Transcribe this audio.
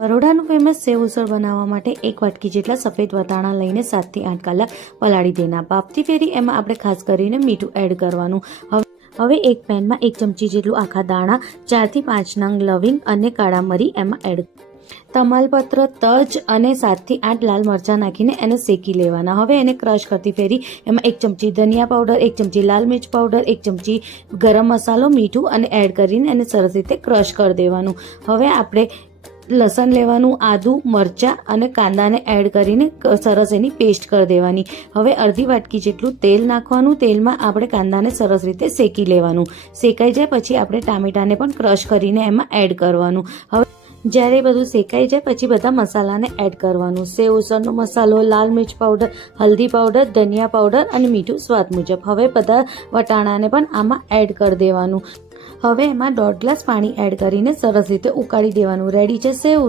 બરોડાનું famous sev usal બનાવવા માટે 1 વાટકી જેટલા સફેદ વટાણા લઈને 7 થી 8 કલાક પલાળી દેના. બાફતી ફેરી એમાં આપણે ખાસ કરીને મીઠું એડ કરવાનું. હવે એક પેનમાં 1 ચમચી જેટલું આખા દાણા, 4 થી 5 નંગ લવિંગ અને કાળા મરી એમાં એડ. તમાલપત્ર, તજ અને 7 થી 8 લાલ મરચાં નાખીને એને શેકી લેવાના. હવે એને ક્રશ કરતી ફેરી એમાં 1 ચમચી ધનિયા પાવડર, 1 ચમચી લાલ મિર્ચ પાવડર, 1 ચમચી ગરમ મસાલો, મીઠું અને એડ કરીને એને સરસ રીતે ક્રશ કરી દેવાનું. હવે આપણે લસણ લેવાનું, આદુ, મરચાં અને કાંદાને એડ કરીને સરસ એની પેસ્ટ કરી દેવાની. હવે અડધી વાટકી જેટલું તેલ નાખવાનું. તેલમાં આપણે કાંદાને સરસ રીતે શેકી લેવાનું. શેકાઈ જાય પછી આપણે ટામેટાને પણ ક્રશ કરીને એમાં એડ કરવાનું. હવે જ્યારે બધું શેકાઈ જાય પછી બધા મસાલાને એડ કરવાનું. સેવ ઉસળનો મસાલો, લાલ મિર્ચ પાવડર, હલ્દી પાવડર, ધનિયા પાવડર અને મીઠું સ્વાદ મુજબ. હવે બધા વટાણાને પણ આમાં એડ કરી દેવાનું. હવે એમાં 1.5 ગ્લાસ પાણી એડ કરીને સરસ રીતે ઉકાળી દેવાનું. રેડી છે સેવ ઉસળ.